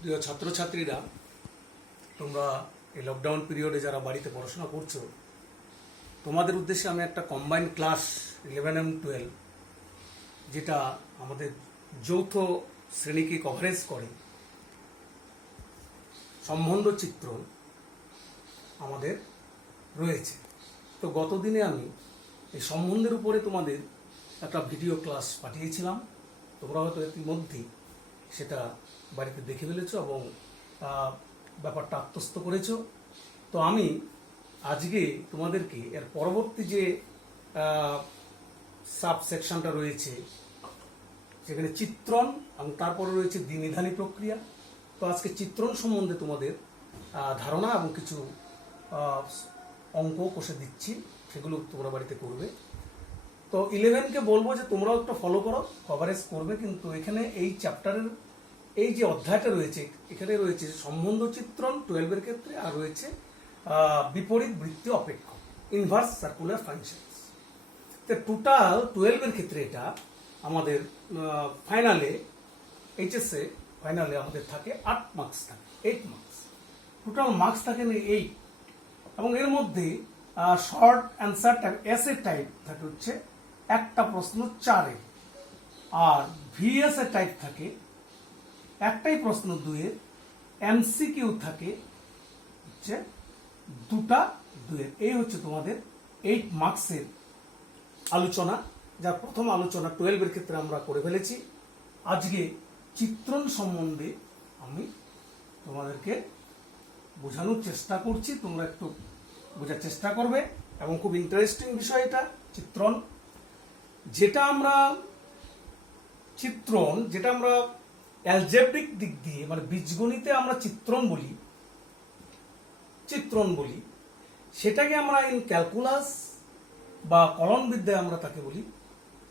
প্রিয় ছাত্রছাত্রীরা, তোমরা এই লকডাউন পিরিয়ডে যারা বাড়িতে পড়াশোনা করছো, তোমাদের উদ্দেশ্যে আমি একটা কম্বাইন্ড ক্লাস 11 এবং 12, যেটা আমাদের যৌথ শ্রেণীকে কভারেজ করে, সম্বন্ধ চিত্র আমাদের রয়েছে। তো গতদিনে আমি এই সম্বন্ধের উপরে তোমাদের একটা ভিডিও ক্লাস পাঠিয়েছিলাম। তোমরা হয়তো ইতিমধ্যেই সেটা বাড়িতে দেখে ফেলেছো এবং ব্যাপারটা আত্মস্থ করেছো। তো আমি আজকে তোমাদেরকে এর পরবর্তী যে সাব সেকশনটা রয়েছে, সেখানে চিত্রণ এবং তারপরে রয়েছে দ্বিনিধানী প্রক্রিয়া। তো আজকে চিত্রণ সম্বন্ধে তোমাদের ধারণা এবং কিছু অঙ্ক কষে দিচ্ছি, সেগুলো তোমরা বাড়িতে করবে। তো 11কে বলবো যে তোমরাও একটু ফলো করো, কভারেজ করবে। কিন্তু এখানে এই চ্যাপ্টারের এই যে অধ্যায়টা রয়েছে, এখানে রয়েছে সম্বন্ধ চিত্রণ 12-এর ক্ষেত্রে, আর রয়েছে বিপরীত বৃত্তীয় অপেক্ষক, ইনভার্স সার্কুলার ফাংশনস। তো টোটাল 12-এর ক্ষেত্রে এটা আমাদের ফাইনালে, এইচএসএ ফাইনালে আমাদের থাকে 8 মার্কস থাকে, 8 মার্কস টোটাল মার্কস থাকে 8। এবং এর মধ্যে short answer type SA type থাকে হচ্ছে একটা প্রশ্ন 4-এর, আর ভিএসএ টাইপ থাকে একটাই প্রশ্ন 2-এর, এমসিকিউ থাকে হচ্ছে 2টা 2-এর। এই হচ্ছে তোমাদের 8 মার্কসের আলোচনা, যার প্রথম আলোচনা 12-এর ক্ষেত্রে আমরা করে ফেলেছি। আজকে চিত্রণ সম্বন্ধে আমি তোমাদেরকে বোঝানোর চেষ্টা করছি, তোমরা একটু বোঝার চেষ্টা করবে। এবং খুব ইন্টারেস্টিং বিষয় এটা চিত্রণ, যেটা আমরা অ্যালজেব্রিক দিক দিয়ে, মানে বীজগণিতে আমরা চিত্রণ বলি, সেটাকে আমরা ইন ক্যালকুলাস বা কলনবিদ্যায় আমরা তাকে বলি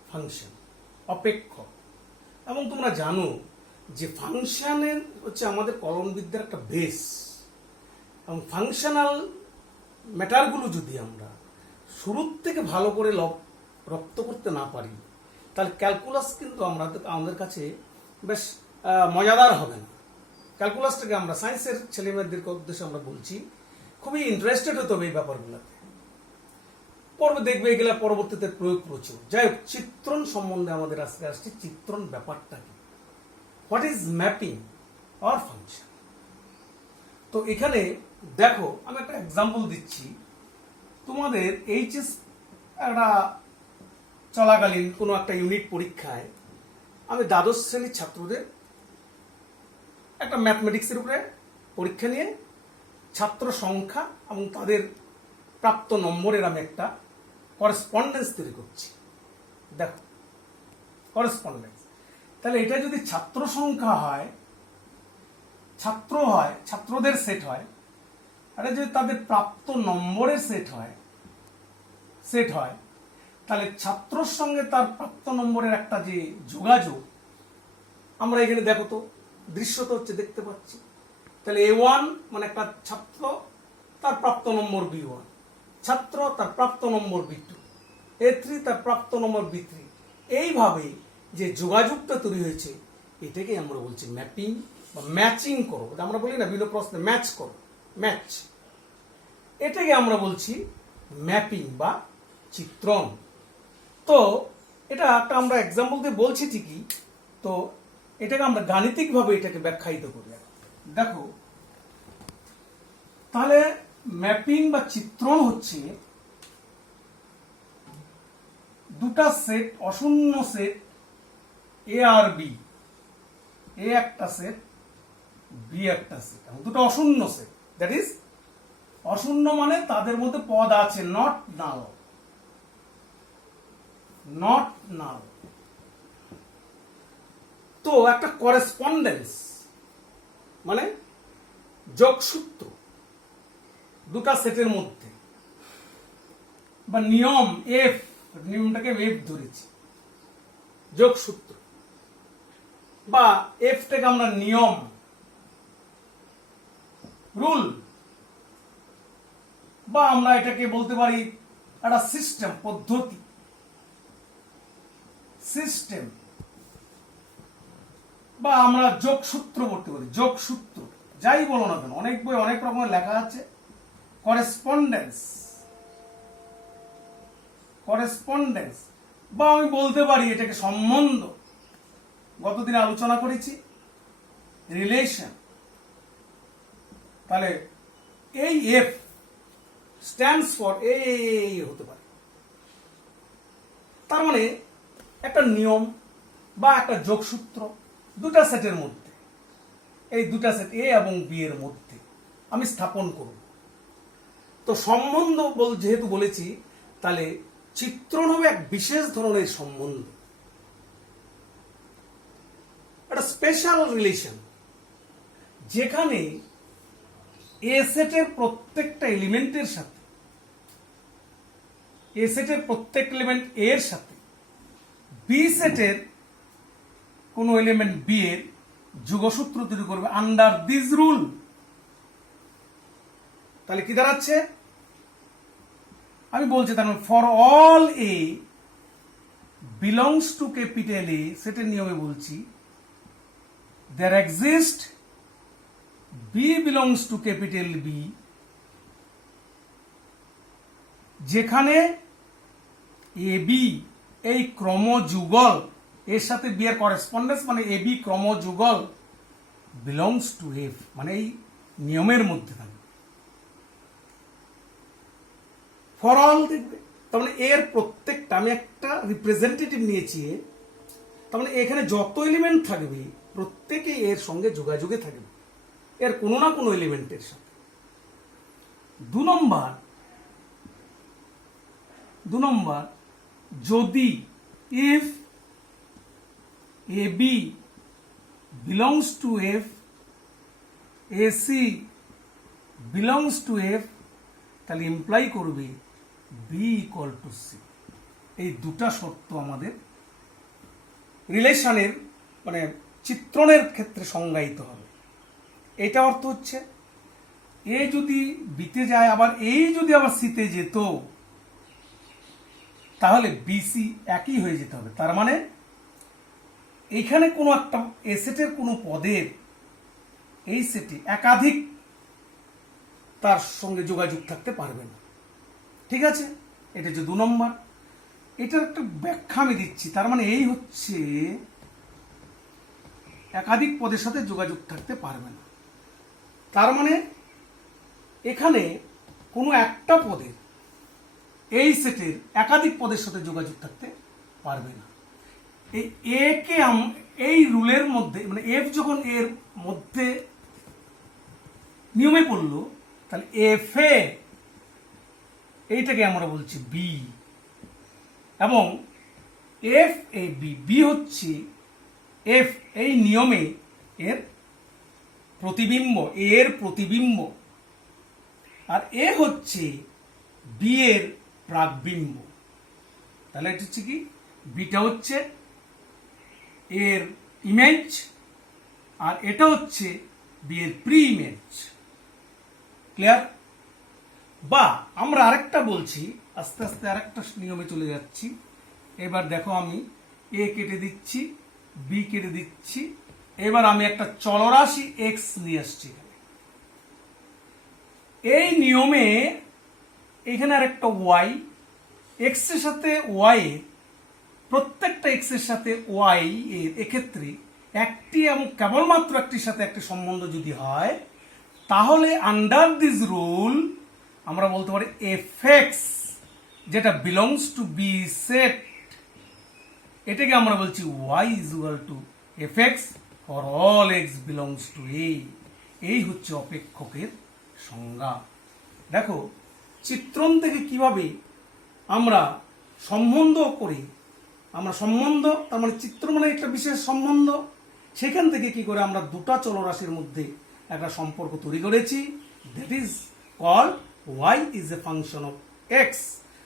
ফাংশন, অপেক্ষক। এবং তোমরা জানো যে ফাংশনের হচ্ছে আমাদের কলনবিদ্যার একটা বেস, এবং ফাংশনাল ম্যাটারগুলো যদি আমরা শুরুর থেকে ভালো করে রপ্ত করতে না পারি, তাহলে ক্যালকুলাস কিন্তু আমাদের কাছে বেশ মজাদার হবে না। ক্যালকুলাসটাকে আমরা সায়েন্সের ছেলেমেয়েদেরকে উদ্দেশ্যে আমরা বলছি, খুবই ইন্টারেস্টেড হতে হবে এই ব্যাপারগুলোতে। দেখবে এগুলা পরবর্তীতে প্রয়োগ প্রচুর। যাই হোক, চিত্রণ সম্বন্ধে আমাদের আজকে আসছে চিত্রণ ব্যাপারটা কি, what is mapping or function. তো এখানে দেখো, আমি একটা এক্সাম্পল দিচ্ছি। তোমাদের এইচএস একটা চলাকালীন কোনো একটা ইউনিট পরীক্ষায় আমি দ্বাদশ শ্রেণীর ছাত্রদের একটা ম্যাথমেটিক্সের উপরে পরীক্ষা নিয়ে ছাত্র সংখ্যা এবং তাদের প্রাপ্ত নম্বরের আমি একটা করেসপন্ডেন্স তৈরি করছি। দেখো, করেসপন্ডেন্স, তাহলে এটা যদি ছাত্র সংখ্যা হয়, ছাত্রদের সেট হয়, আর যদি তাদের প্রাপ্ত নম্বরের সেট হয়, তাহলে ছাত্রর সঙ্গে তার প্রাপ্ত নম্বরের একটা যে যোগাযোগ, আমরা এখানে দেখো তো দৃশ্যত হচ্ছে, দেখতে পাচ্ছি। তাহলে A1 মানে একটা ছাত্র, তার প্রাপ্ত নম্বর B1, ছাত্র তার প্রাপ্ত নম্বর B2, A3 তার প্রাপ্ত নম্বর B3। এইভাবে যে যোগাযোগটা তৈরি হয়েছে, এটাকে আমরা বলছি ম্যাপিং বা ম্যাচিং করো। আমরা বলি না বিভিন্ন প্রশ্নে ম্যাচ করো, ম্যাচ, এটাকে আমরা বলছি ম্যাপিং বা চিত্রণ। তো এটা একটা আমরা এক্সাম্পল দিয়ে বলছি ঠিকই, তো এটাকে আমরা গাণিতিকভাবে এটাকে ব্যাখ্যায়িত করি। দেখো, তাহলে ম্যাপিং বা চিত্রণ হচ্ছে দুটা সেট, অশূন্য সেট এ আর বি, এ একটা সেট, বি একটা সেট, এবং দুটো অশূন্য সেট। দ্যাট ইজ, অশূন্য মানে তাদের মধ্যে পদ আছে, নট নাল। তো একটা করেসপন্ডেন্স মানে যোগসূত্র দুটা সেটের মধ্যে, বা নিয়ম, নিয়মটাকে এফ ধরেছি, যোগসূত্র, বা এফটাকে আমরা নিয়ম, রুল, বা আমরা এটাকে বলতে পারি একটা সিস্টেম, পদ্ধতি, সিস্টেম। বা আমরা যোগসূত্র পড়তে পারি, যোগসূত্র যাই বলো না কেন, অনেক বই অনেক রকমের লেখা আছে। করেসপন্ডেন্স, করেসপন্ডেন্স, বা আমি বলতে পারি এটাকে সম্বন্ধ, গতদিন আলোচনা করেছি রিলেশন। তাহলে এই এফ স্ট্যান্ডস ফর এই হতে পারে। তার মানে একটা নিয়ম বা একটা যোগসূত্র দুটা সেটের মধ্যে, এই দুটা সেট এ এবং বি এর মধ্যে আমি স্থাপন করব। তো সম্বন্ধ যেহেতু বলেছি, তাহলে চিত্রণ হবে এক বিশেষ ধরনের সম্বন্ধ, একটা স্পেশাল রিলেশন, যেখানে এ সেটের প্রত্যেকটা এলিমেন্টের সাথে, এ সেটের প্রত্যেক এলিমেন্ট এর সাথে বি সেটের কোন এলিমেন্ট বি এর যোগসূত্র তৈরি করবে আন্ডার দিস রুল। তাহলে কি দাঁড়াচ্ছে, আমি বলছি তার মানে for all A belongs to capital A, সেটের নিয়মে বলছি there exist B belongs to capital B, যেখানে AB এই ক্রমযুগল এর সাথে B এর করেসপন্ডেন্স মানে AB ক্রমযুগল belongs to F, মানে এই নিয়মের মধ্যে থাকবে। ফর অল দেখবে, তার মানে এর প্রত্যেকটা, আমি একটা রিপ্রেজেন্টেটিভ নিয়েছি, তার মানে এখানে যত এলিমেন্ট থাকবে প্রত্যেকে এর সঙ্গে যোগাযোগে থাকবে, এর কোনো না কোনো এলিমেন্টের সাথে। দু নম্বর, যদি if A B belongs to F, A C belongs to F, তাহলে ইমপ্লাই করবে বি ইকুয়াল টু সি। এই দুটা শর্ত আমাদের রিলেশনের মানে চিত্রণের ক্ষেত্রে সংজ্ঞায়িত হবে। এটা অর্থ হচ্ছে এ যদি বিতে যায়, আবার এই যদি আবার সিতে যেত, তাহলে বিসি একই হয়ে যেতে হবে। তার মানে এইখানে কোনো একটা এ সেটের কোনো পদের এই সেটে একাধিক তার সঙ্গে যোগাযোগ থাকতে পারবে না। ঠিক আছে, এটা হচ্ছে 2 নম্বর। এটার একটা ব্যাখ্যা আমি দিচ্ছি। তার মানে এই হচ্ছে একাধিক পদের সাথে যোগাযোগ থাকতে পারবে না। তার মানে এখানে কোনো একটা পদের এই সেটের একাধিক পদের সাথে যোগাযোগ থাকতে পারবে না। এই এ কে এই রুলের মধ্যে, মানে এফ যখন এর মধ্যে নিয়মে পড়লো, তাহলে এফ এ এইটাকে আমরা বলছি বি, এবং এফ এ বি, বি হচ্ছে এফ এই নিয়মে এর প্রতিবিম্ব, এর প্রতিবিম্ব, আর এ হচ্ছে বি এর প্রাকবিম্ব। তাহলে এটা হচ্ছে কি, বিটা হচ্ছে এর ইমেজ, আর এটা হচ্ছে বি এর প্রি ইমেজ। ক্লিয়ার? বা আমরা আরেকটা বলছি, আস্তে আস্তে আরেকটা নিয়মে চলে যাচ্ছি। এবার দেখো, আমি এ কেটে দিচ্ছি, বি কেটে দিচ্ছি, এবার আমি একটা চলরাশি এক্স নিয়ে আসছি। এই নিয়মে এখানে আরেকটা ওয়াই, এক্স এর সাথে ওয়াই এর, প্রত্যেকটা এক্স এর সাথে ওয়াই এর এক্ষেত্রে একটি এবং কেবলমাত্র একটির সাথে একটি সম্বন্ধ যদি হয়, তাহলে আন্ডার দিস রুল আমরা বলতে পারি এফ এক্স, যেটা বিলংস টু বি সেট, এটাকে আমরা বলছি y is equal to f x for all x belongs to A. এই হচ্ছে অপেক্ষকের সংজ্ঞা। দেখো চিত্রণ থেকে কিভাবে আমরা সম্বন্ধ করি, আমরা সম্বন্ধ, তার মানে চিত্র মানে একটা বিশেষ সম্বন্ধ, সেখান থেকে কি করে আমরা দুটা চলরাশির মধ্যে একটা সম্পর্ক তৈরি করেছি, that is called y is a function of x,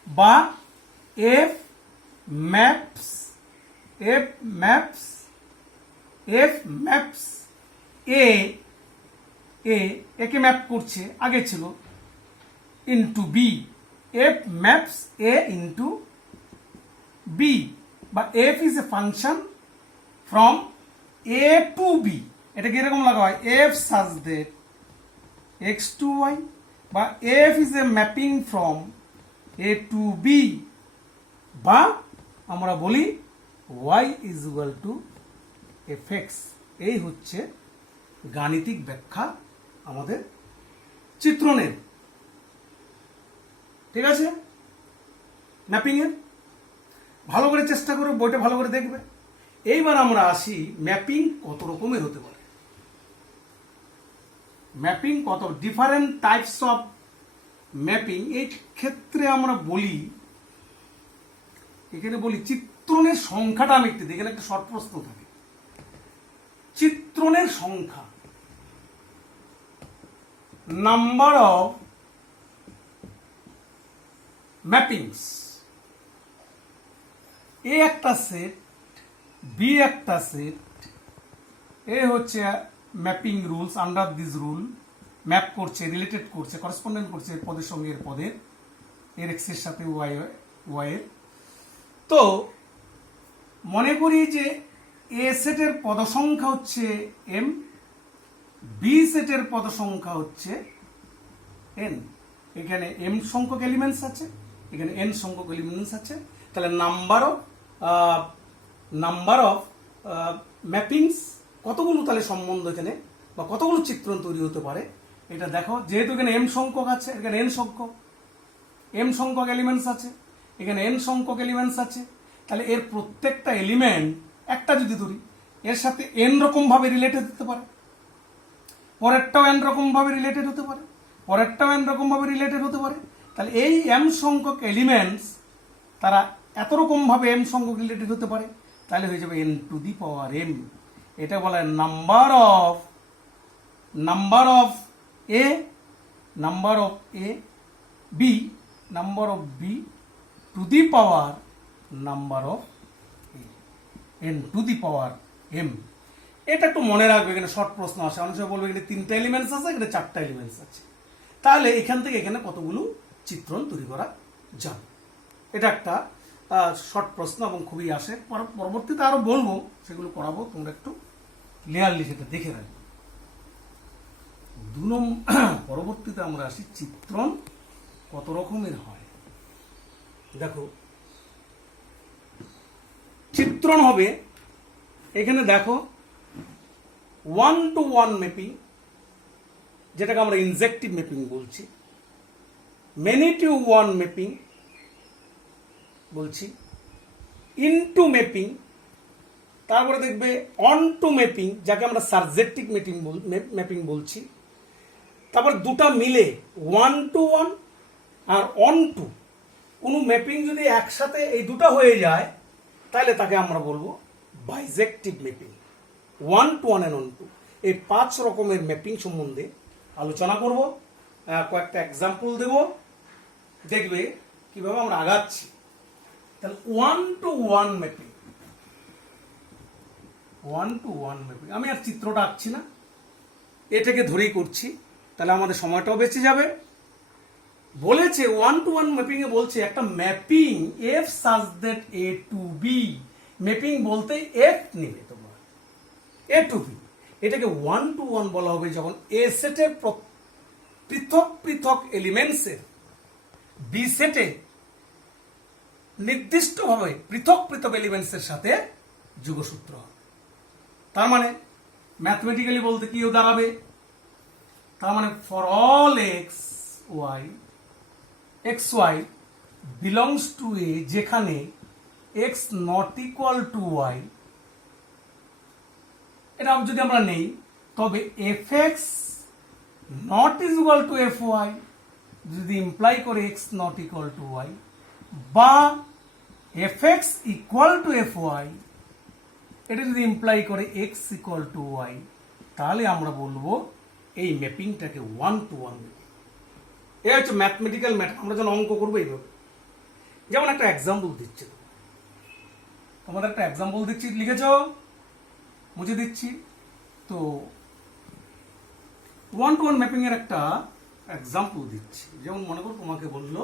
বা f maps, f maps, f maps A, একে ম্যাপ করছে, আগে ছিল into B, f maps A into B, বা f is a function from A to B, এটাকে এরকম লাগা হয় f such that x to y, বা f is a mapping from A to B, বা আমরা বলি y is equal to f x. এই হচ্ছে গাণিতিক ব্যাখ্যা আমাদের চিত্রণের, ঠিক আছে, ম্যাপিং এর। ভালো করে চেষ্টা করো, বইটা ভালো করে দেখবে। এইবার আমরা আসি ম্যাপিং কত রকমের হতে পারে। ম্যাপিং কত ডিফারেন্ট টাইপস অফ ম্যাপিং। এই ক্ষেত্রে আমরা বলি, এখানে বলি চিত্রণের সংখ্যাটা আমি একটু, এখানে একটা শর্ট প্রশ্ন থাকে, চিত্রণের সংখ্যা, নাম্বার অফ ম্যাপিংস। এ একটা সেট, বি একটা সেট, এ হচ্ছে mapping rules, under this rule map করছে, রিলেটেড করছে, করেসপন্ডেন্ট করছে এর পদের সঙ্গে এর পদের, এর এক্স এর সাথে ওয়াই এর। তো মনে করি যে এ সেটের পদ সংখ্যা হচ্ছে এম, বি সেটের পদ সংখ্যা হচ্ছে এন। এখানে এম সংখ্যক এলিমেন্টস আছে, এখানে এন সংখ্যক এলিমেন্টস আছে। তাহলে নাম্বার অফ ম্যাপিংস কতগুলো তাহলে সম্বন্ধ এখানে, বা কতগুলো চিত্রণ তৈরি হতে পারে এটা দেখো। যেহেতু এখানে এম সংখ্যক আছে, এখানে এন সংখ্যক, এম সংখ্যক এলিমেন্টস আছে, এখানে এন সংখ্যক এলিমেন্টস আছে, তাহলে এর প্রত্যেকটা এলিমেন্ট একটা যদি ধরি, এর সাথে এন রকম ভাবে রিলেটেড হতে পারে, পরেরটাও এন রকম ভাবে রিলেটেড হতে পারে, পরেরটাও এন রকম ভাবে রিলেটেড হতে পারে। তাহলে এই এম সংখ্যক এলিমেন্টস তারা এত রকম ভাবে এম সংখ্যক রিলেটেড হতে পারে, তাহলে হয়ে যাবে n to the power m. এটা বলা হয় number of A, number of A, B, number of B to the power number of n to the power m. এটা একটু মনে রাখবে, এখানে শর্ট প্রশ্ন আসে, অনেক সময় বলবে এখানে 3টা এলিমেন্টস আছে, এখানে 4টা এলিমেন্টস আছে, তাহলে এখান থেকে এখানে কতগুলো চিত্রণ তৈরি করা যাবে। এটা একটা শর্ট প্রশ্ন এবং খুবই আসে, পরবর্তীতে আরো বলবো, সেগুলো করাবো, তোমরা একটু ক্লিয়ারলি সেটা দেখে রাখবে। পরবর্তীতে আমরা আসি চিত্রণ কত রকমের হয়। দেখো চিত্রণ হবে, এখানে দেখো 1-to-1 ম্যাপিং, যেটাকে আমরা ইনজেক্টিভ ম্যাপিং বলছি, মেনি-to-1 ম্যাপিং বলছি, ইনটু ম্যাপিং, তারপরে দেখবে অন টু ম্যাপিং, যাকে আমরা সার্জেক্টিভ ম্যাপিং বলছি, তারপর দুটা মিলে 1-to-1 আর অন টু। কোনো ম্যাপিং যদি একসাথে এই দুটা হয়ে যায় তাহলে তাকে আমরা বলবো বাইজেক্টিভ ম্যাপিং। 1-to-1 and on-to, এই 5 রকমের ম্যাপিং সম্বন্ধে আলোচনা করব, কয়েকটা এক্সাম্পল দেব, দেখবে কিভাবে আমরা আগাচ্ছি। তাহলে 1-to-1 ম্যাপিং, 1-to-1 ম্যাপিং, আমি আর চিত্রটা আঁকছি না, এটাকে ধরেই করছি, তাহলে আমাদের সময়টাও বেঁচে যাবে। বলেছে 1-to-1 ম্যাপিং এ বলছে একটা mapping f such that A to B, mapping বলতে এফ নেবে তোমরা, এ টু বি, এটাকে 1-to-1 বলা হবে যখন এ সেটের পৃথক পৃথক এলিমেন্টসের বি সেটে নির্দিষ্টভাবে পৃথক পৃথক এলিমেন্টসের সাথে যোগসূত্র হবে। তার মানে ম্যাথমেটিক্যালি বলতে কি দাঁড়াবে, তার মানে for all x y belongs to A, যেখানে x not equal to y, এটা যদি আমরা নেই, তবে f x not is equal to f y যদি ইমপ্লাই করে x not equal to y, বা f x equal to f y এটা যদি ইমপ্লাই করে এক্স ইকুয়াল টু ওয়াই, তাহলে আমরা বলবো এই ম্যাপিংটাকে 1-to-1 ম্যাপিং। এই হচ্ছে ম্যাথমেটিক্যাল ম্যাথড। আমরা যখন অঙ্ক করবো এইভাবে, যেমন একটা এক্সাম্পল দিচ্ছে, তোমাদের একটা এক্সাম্পল দিচ্ছি, লিখেছ, মুছে দিচ্ছি। তো 1-to-1 ম্যাপিং এর একটা এক্সাম্পল দিচ্ছি, যেমন মনে করো তোমাকে বললো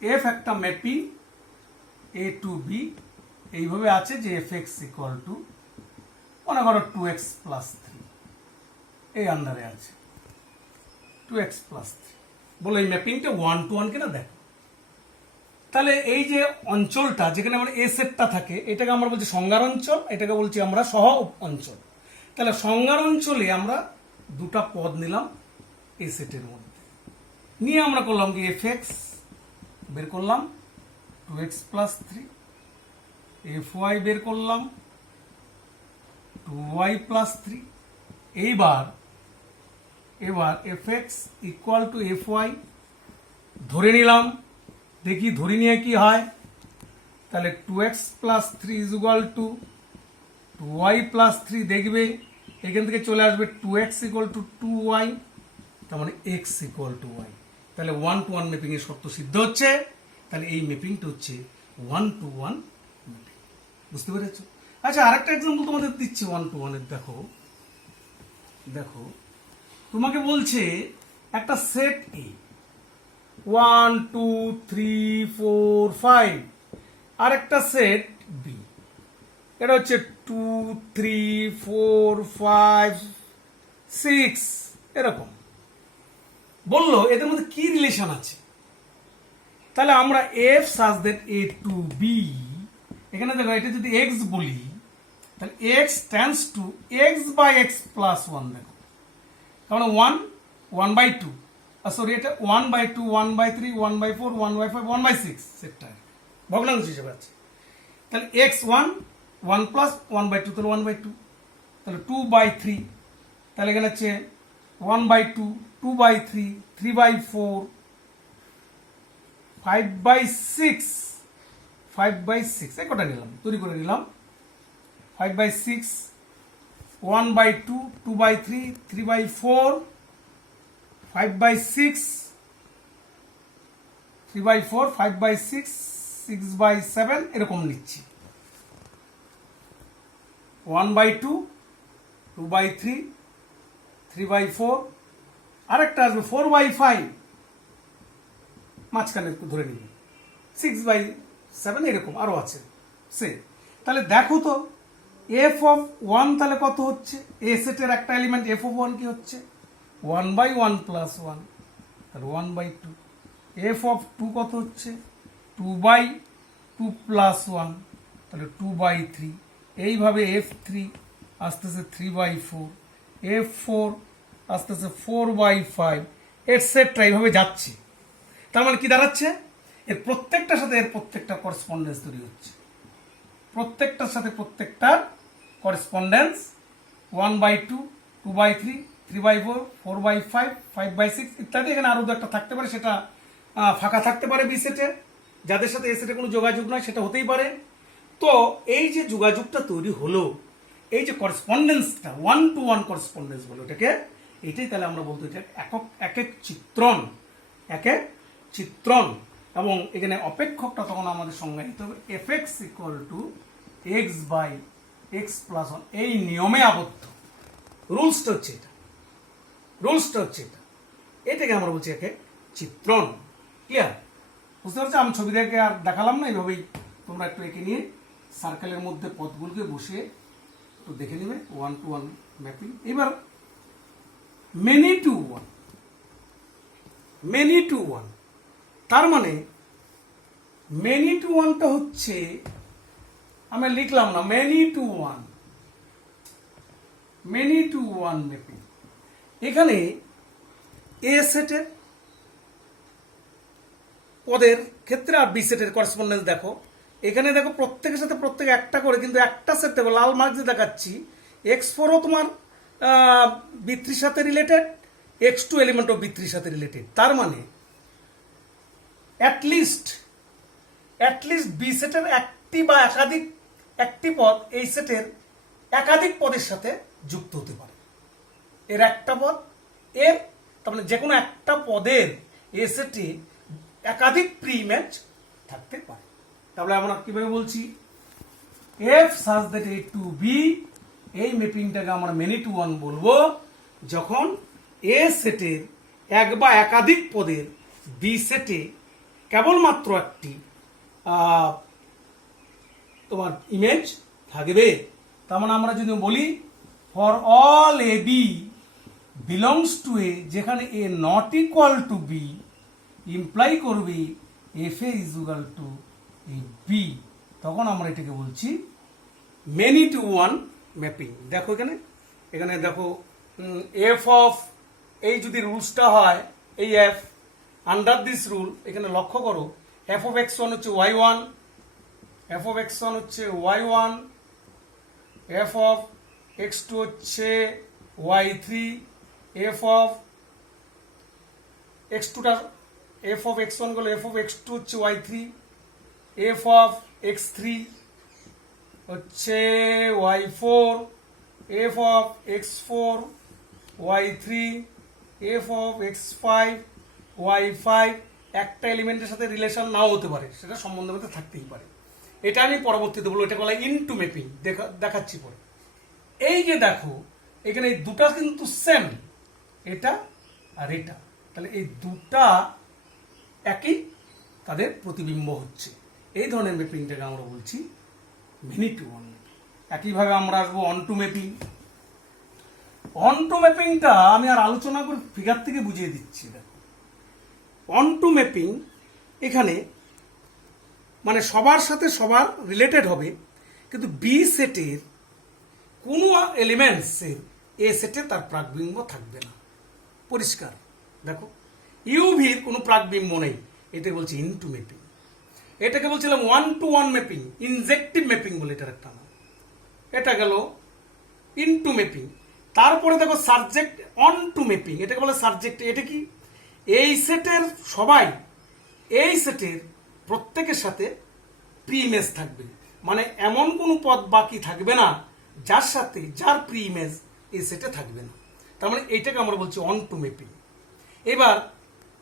এফ একটা ম্যাপিং এ টু বি এইভাবে আছে যে এফ এক্স ইকুয়াল টু মনে করো 2x প্লাস 3 এই আন্ডারে আছে 2x প্লাস 3 বলো এই ম্যাপিংটা 1 to 1 কিনা দেখো। তাহলে এই যে অঞ্চলটা যেখানে আমরা এ সেটটা থাকে এটাকে আমরা বলছি সংজ্ঞার অঞ্চল, এটাকে বলছি আমরা সহ অঞ্চল। তাহলে সংজ্ঞার অঞ্চলে আমরা দুটা পদ নিলাম এ সেটের মধ্যে, নিয়ে আমরা করলাম কি fx বের করলাম 2x প্লাস 3, fy বের করলাম 2y প্লাস 3। এইবার fx ইকুয়াল টু fy ধরে নিলাম, দেখি ধরে নিয়ে কি হয়। তাহলে 2x plus 3 is equal two 2y plus 3, দেখবে এখান থেকে চলে আসবে 2x ইকুয়াল টু 2y, তার মানে x ইকুয়াল টু y। তাহলে 1 to 1 ম্যাপিং এর শর্ত সিদ্ধ হচ্ছে। তাহলে এই ম্যাপিংটা হচ্ছে 1 to 1 ম্যাপিং। বুঝতে পেরেছো? আচ্ছা, আরেকটা এক্সাম্পল তোমাদের দিচ্ছি 1 to 1 এর। দেখো তোমাকে বলছে একটা সেট এ 1 2 3 4 5, আরেকটা সেট বি, এটা হচ্ছে 2 3 4 5 6 এরকম। বললো এদের মধ্যে কি রিলেশন আছে। তাহলে আমরা F such that A to B, এখানে দেখো এটা যদি এক্স বলি তাহলে x tends to x by x plus 1। দেখো কারণ 1/2, সরি এটা 1/2 1/3 1/4 1/5 1/6 সেটটা ভগ্নাংশ হিসেবে আছে। তাহলে এক্স 1 প্লাস 1/2 তাহলে 1/2, তাহলে 2/3, তাহলে এখানে হচ্ছে 1/2 2/3 3/4 5/6 এই কটা নিলাম, তৈরি করে নিলাম 5/6 1/2 2/3 3/4 5/6 3/4 5/6 6/7 এরকম নিচ্ছি। 1/2 2/3 3/4, আরেকটা আসবে 4/5 মাঝখানে ধরে নিবে 6/7 এরকম আরো আছে সে। তাহলে দেখো তো এফ অফ 1 তাহলে কত হচ্ছে, এ সেটের একটা এলিমেন্ট এফ অফ 1 কি হচ্ছে 1/1 প্লাস 1 তাহলে 1/2। এফ অফ 2 কত হচ্ছে 2/2 প্লাস 1 তাহলে 2/3। এইভাবে F3 আসতেছে 3/4, F4 আসতেছে 4/5 এটসেট্রা, এইভাবে যাচ্ছে। তার মানে কি দাঁড়াচ্ছে, এর প্রত্যেকটার সাথে এর প্রত্যেকটা করেসপন্ডেন্স তৈরি হচ্ছে, প্রত্যেকটার সাথে প্রত্যেকটার করেসপন্ডেন্স 1/2 2/3 3/4 4/5 5/6 ইত্যাদি। এখানে আরো একটা থাকতে পারে, সেটা ফাঁকা থাকতে পারে বি সেটে, যাদের সাথে এ সেটে কোনো যোগাযোগ নয় সেটা হতেই পারে। তো এই যে যোগাযোগটা তৈরি হলো, এই যে করেসপন্ডেন্সটা 1 to 1 করেসপন্ডেন্স বলে এটাকে, এটাই তাহলে আমরা বলতে এটা এক এক চিত্রণ। এবং এখানে অপেক্ষকটা তখন আমাদের সংজ্ঞায়িত হবে fx equal to x by x plus 1, এই নিয়মে আবদ্ধ। রুলসটা হচ্ছে এটা, এটাকে আমরা বলছি একে চিত্রণ। ক্লিয়ার? বুঝতে পারছো? আমি ছবি দেখে আর দেখালাম না, এইভাবেই তোমরা একটু এঁকে নিয়ে সার্কেলের মধ্যে পথগুলোকে বসিয়ে একটু দেখে নিবে 1 to 1 ম্যাপিং। এবার মেনি টু ওয়ান, তার মানে মেনি টু ওয়ানটা হচ্ছে, আমি লিখলাম না, মেনি টু ওয়ান ম্যাপিং। এখানে এ সেটের পদের ক্ষেত্রে আর বি সেটের করেসপন্ডেন্স দেখো, এখানে দেখো প্রত্যেকের সাথে প্রত্যেক একটা করে, কিন্তু একটা সেট দেখো লাল মার্ক যে দেখাচ্ছি x4ও তোমার বি3 সাথে রিলেটেড, x2 এলিমেন্টও বি3 সাথে রিলেটেড। তার মানে অ্যাটলিস্ট বি সেটের একটি বা একটি পদ এই সেটের একাধিক পদের সাথে যুক্ত হতে পারে। এর একটা পদ এর, তার মানে যে কোনো একটা পদের এ সেটে একাধিক প্রি ইমেজ থাকতে পারে। তাহলে আমরা কিভাবে বলছি, F such that A to B, এই ম্যাপিংটাকে আমরা মেনি টু ওয়ান বলবো যখন এ সেটের এক বা একাধিক পদের বি সেটে কেবলমাত্র একটি তোমার ইমেজ থাকবে। তার মানে আমরা যদি বলি for all a B belongs to A, যেখানে a not equal to b, imply করবে f a is equal to a b, তখন আমরা এটাকে বলছি মেনি টু ওয়ান ম্যাপিং। দেখো এখানে, এখানে দেখো এফ অফ, এই যদি রুলসটা হয় এই এফ, আন্ডার দিস রুল, এখানে লক্ষ্য করো এফ অফ এক্স ওয়ান হচ্ছে y one, f of x one হচ্ছে y one, f of x two হচ্ছে y three, f of x টুটা, এফ অফ এক্স ওয়ান গেল, এফ অফ এক্স টু হচ্ছে y three, f of x three হচ্ছে y four, f of x four y three, f of x five y five. একটা এলিমেন্টের সাথে relation নাও হতে পারে, সেটা সম্বন্ধের মধ্যে থাকতেই পারে। এটা আমি পরবর্তীতে বলবো, এটা বলা ইনটু ম্যাপিং, দেখাচ্ছি পরে। এই যে দেখো এখানে এই দুটা কিন্তু সেম, এটা আর এটা, তাহলে এই দুটা একই, তাদের প্রতিবিম্ব হচ্ছে। এই ধরনের ম্যাপিংটাকে আমরা বলছি মেনি টু ওয়ান ম্যাপিং। একইভাবে আমরা আসবো onto mapping. Onto ম্যাপিংটা আমি আর আলোচনা করে ফিগার থেকে বুঝিয়ে দিচ্ছি। দেখো অন টু ম্যাপিং এখানে মানে সবার সাথে সবার রিলেটেড হবে, কিন্তু বি সেটের কোনো এলিমেন্টসের এ সেটে তার প্রাকবিম্ব থাকবে না। পরিষ্কার দেখো, ইউভির কোনো প্রাকবিম্ব নেই, এটাকে বলছি ইনটু ম্যাপিং। এটাকে বলছিলাম one to one mapping, injective mapping বলে এটার একটা নাম। এটা গেল ইনটু ম্যাপিং। তারপরে দেখো সাবজেক্ট অন টু ম্যাপিং, এটাকে বলে সাবজেক্ট। এটা কি, এই সেটের সবাই এই সেটের প্রত্যেকের সাথে প্রি ইমেজ থাকবে, মানে এমন কোনো পদ বাকি থাকবে না যার সাথে যার প্রি ইমেজ এই সেটে থাকবে না। তার মানে এইটাকে আমরা বলছি অন টু ম্যাপিং। এবার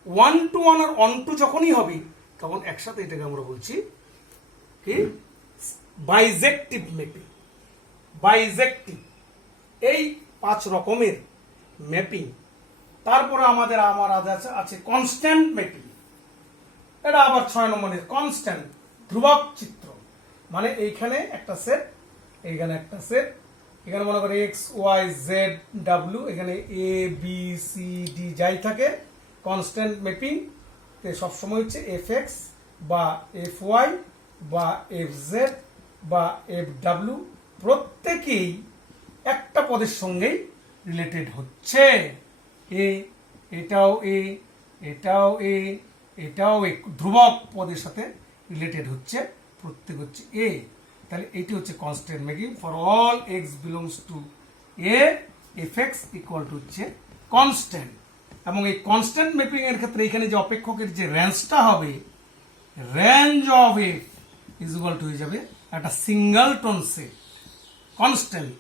ওয়ান টু ওয়ান আর অন টু যখনই হবে তখন একসাথে এটাকে আমরা বলছি কি, বাইজেক্টিভ ম্যাপিং। বাইজেক্টিভ, এই 5 রকমের ম্যাপিং। তারপরে আমাদের আছে কনস্ট্যান্ট ম্যাপিং। এটা আবার 6 নম্বরের কনস্ট্যান্ট, ধ্রুবক চিত্র। মানে এইখানে একটা সেট, এইখানে একটা সেট, এখানে মনে করে এক্স ওয়াই জেড ডাব্লিউ, এখানে এ বি সি ডি যাই থাকে, কনস্ট্যান্ট ম্যাপিং সবসময় হচ্ছে এফ এক্স বা এফ ওয়াই বা এফ জেড বা এফ ডাব্লিউ, প্রত্যেকেই একটা পদের সঙ্গেই রিলেটেড হচ্ছে। এ, এটাও এ, এটাও এ, এটাও এ, ধ্রুবক পদের সাথে রিলেটেড হচ্ছে, প্রত্যেক হচ্ছে এ। তাহলে এটি হচ্ছে constant mapping. For all x belongs to A, F x equal two হচ্ছে কনস্ট্যান্ট। এবং এই কনস্ট্যান্ট ম্যাপিং এর ক্ষেত্রে এখানে যে অপেক্ষকের যে রেঞ্জটা হবে, range of F is equal two হয়ে যাবে একটা সিঙ্গলটন সেট, কনস্ট্যান্ট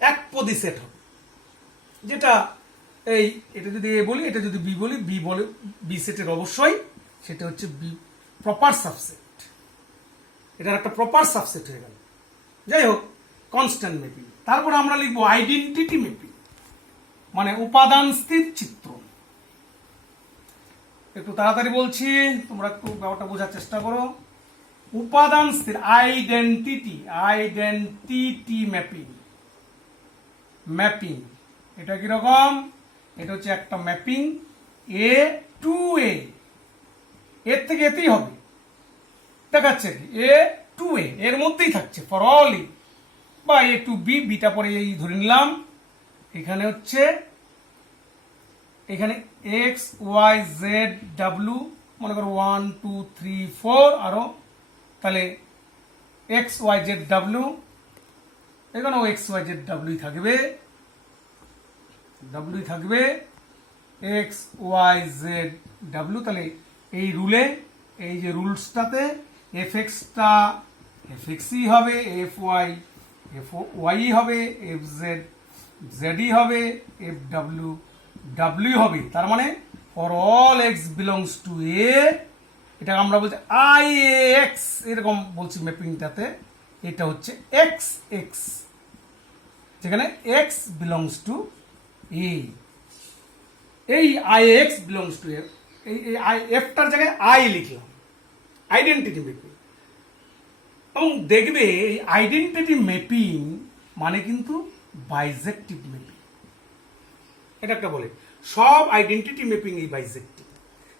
একপদী সেট হবে। যেটা এই, এটা যদি এ বলি, এটা যদি বি বলি, বি বলে বি সেটের অবশ্যই সেটা হচ্ছে বি প্রপার সাবসেট, এটার একটা প্রপার সাবসেট হয়ে গেল। যাই হোক, কনস্ট্যান্ট ম্যাপিং। তারপর আমরা লিখবো আইডেন্টিটি ম্যাপিং, মানে উপাদান স্থির চিত্র। একটু তাড়াতাড়ি বলছি, তোমরা একটু ব্যাপারটা বোঝার চেষ্টা করো। উপাদান স্থির, আইডেন্টিটি, আইডেন্টিটি ম্যাপিং। ম্যাপিং এটা কিরকম, এটা হচ্ছে একটা ম্যাপিং এ টু এ, এর থেকে এতেই হবে, দেখাচ্ছে এ টু এ, এর মধ্যেই থাকছে ফর অল ই, বা এ টু বি, বিটা পরে এই ধরে নিলাম। এখানে হচ্ছে, এখানে এক্স ওয়াই জেড ডাব্লিউ, মনে করো 1 2 3 4, আরো তাহলে এক্স ওয়াই জেড ডাব্লিউ, এখানেও এক্স ওয়াই জেড ডাব্লিউ থাকবে, ডাব্লিউ থাকবে এক্স ওয়াই জেড ডাব্লিউ। তাহলে এই রুলে, এই যে রুলসটাতে এফ এক্সটা এফ এক্সই হবে, এফ ওয়াই হবে, এফ জেড জেডই হবে, এফ ডাব্লিউ ডাব্লিউ হবে। তার মানে for all x belongs to A, এটা আমরা বলছি আই এক্স, এরকম বলছি ম্যাপিংটাতে। এটা হচ্ছে এক্স এক্স, যেখানে এক্স বিলংস টু এ, এই I x belongs to A, এই আই এফটার জায়গায় আই লিখলাম, আইডেন্টিটি ম্যাপিং। এবং দেখবে এই আইডেন্টিটি ম্যাপিং মানে কিন্তু বাইজেক্টিভ ম্যাপিং। এটা একটা বলে সব আইডেন্টিটি ম্যাপিং এই বাইজেক্টিভ,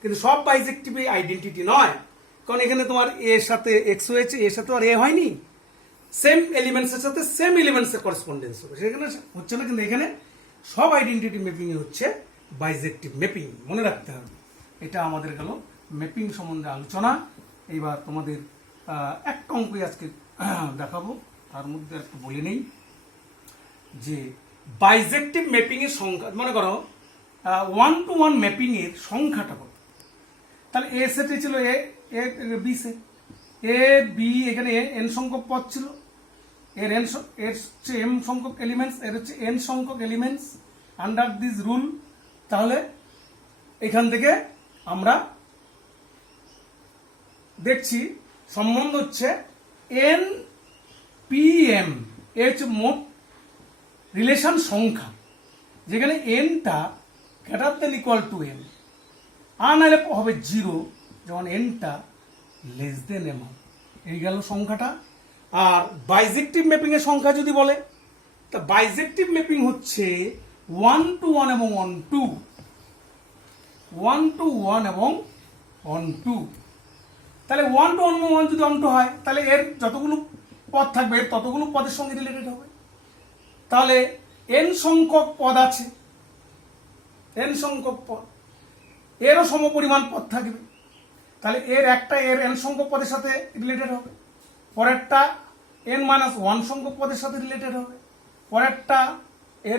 কিন্তু সব বাইজেক্টিভ এই আইডেন্টিটি নয়, কারণ এখানে তোমার এর সাথে এক্স হয়েছে, এর সাথে আর এ হয়নি, সেম এলিমেন্টসের সাথে সেম এলিমেন্টসের করেসপন্ডেন্স হবে, সেখানে হচ্ছে না। কিন্তু এখানে সব আইডেন্টিটি ম্যাপিং হচ্ছে বাইজেক্টিভ ম্যাপিং, মনে রাখতে হবে। এটা আমাদের গেল ম্যাপিং সম্বন্ধে আলোচনা। এইবার তোমাদের একটা অঙ্কই আজকে দেখাবো, তার মধ্যে একটু বলে নেই যে বাইজেক্টিভ ম্যাপিং এর সংখ্যা, মনে করো 1-to-1 ম্যাপিং এর সংখ্যাটা কত। তাহলে এ সেটে ছিল A B set, A B, এখানে এন সংখ্যক পদ ছিল, এর হচ্ছে এম সংখ্যক এলিমেন্টস, এর হচ্ছে এন সংখ্যক এলিমেন্টস আন্ডার দিস রুল। তাহলে এখান থেকে আমরা দেখছি সম্বন্ধ হচ্ছে এন পি এম, এ হচ্ছে মোট রিলেশন সংখ্যা, যেখানে এনটা greater than equal to m, আর নাহলে হবে 0 যখন এনটা লেস দেন এম। এই গেল সংখ্যাটা। আর বাইজেক্টিভ ম্যাপিং এর সংখ্যা যদি বলে, তা বাইজেক্টিভ ম্যাপিং হচ্ছে 1-to-1 এবং 1-to, 1-to-1 এবং 1-to। তাহলে 1-to-1 এবং 1-to 1-to হয়, তাহলে এর যতগুলো পদ থাকবে এর ততগুলো পদের সঙ্গে রিলেটেড হবে। তাহলে এন সংখ্যক পদ আছে, এন সংখ্যক পদ, এরও সমপরিমাণ পদ থাকবে, তাহলে এর একটা এর এন সংখ্যক পদের সাথে রিলেটেড হবে, পরেরটা n-1 সংখ্যক পদের সাথে রিলেটেড হবে, পরেরটা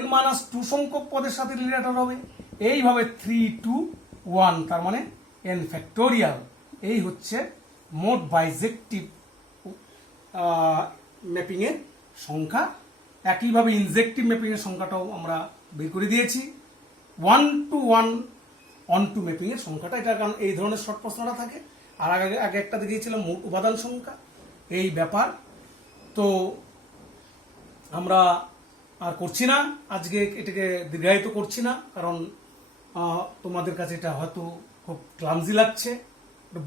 n-2 সংখ্যক পদের সাথে রিলেটেড হবে, এইভাবে 3-to-1, তার মানে n ফ্যাক্টোরিয়াল। এই হচ্ছে মোট বাইজেক্টিভ ম্যাপিং এর সংখ্যা। একইভাবে ইনজেক্টিভ ম্যাপিং এর সংখ্যাটাও আমরা বের করে দিয়েছি। 1-to-1 1-to ম্যাপিং এর সংখ্যাটা, এটা কারণ এই ধরনের শর্ট প্রশ্নটা থাকে। আর আগে একটা দেখিয়েছিলাম মোট উপাদান সংখ্যা, এই ব্যাপার। তো আমরা আর করছি না আজকে, এটাকে দীর্ঘায়িত করছি না, কারণ তোমাদের কাছে এটা হয়তো খুব ক্লামজি লাগছে,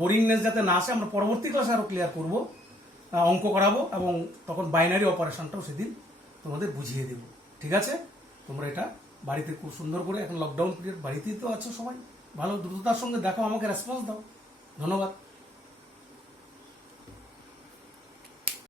বোরিংনেস যাতে না আসে। আমরা পরবর্তী ক্লাসে আরো ক্লিয়ার করব, অঙ্ক করাবো, এবং তখন বাইনারি অপারেশনটাও সেদিন তোমাদের বুঝিয়ে দেব। ঠিক আছে, তোমরা এটা বাড়িতে খুব সুন্দর করে, এখন লকডাউন পিরিয়ড, বাড়িতেই তো আছো সবাই, ভালো দ্রুততার সঙ্গে দেখো, আমাকে রেসপন্স দাও। ধন্যবাদ।